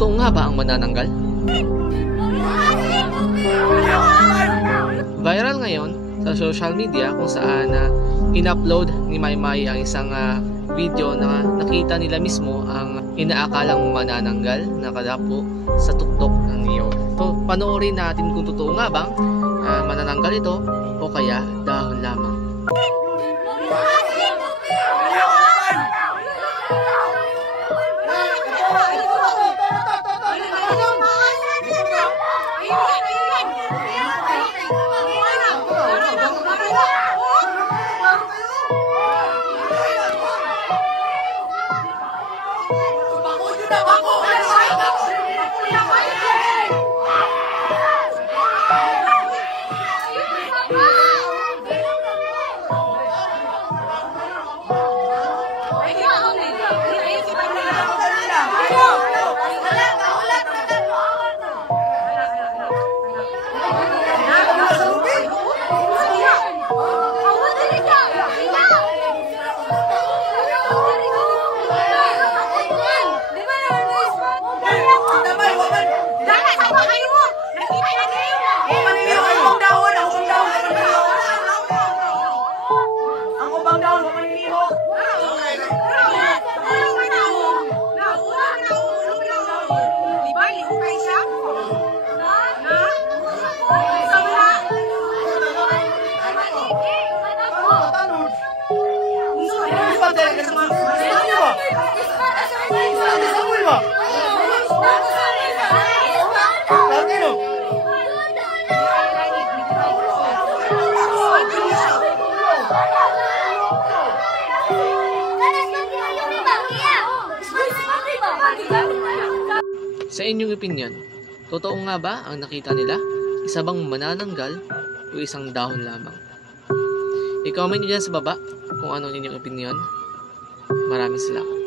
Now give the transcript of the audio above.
Totoo nga ba ang manananggal? Viral ngayon sa social media kung saan in-upload ni Maymay ang isang video na nakita nila mismo ang inaakalang manananggal na kadapo sa tuktok ng niyog. So, panoorin natin kung totoo nga bang manananggal ito o kaya dahon lamang. Sa inyong opinion, totoo nga ba ang nakita nila? Isa bang manananggal o isang dahon lamang? I-comment nyo dyan sa baba kung ano inyong opinion. Maraming salamat.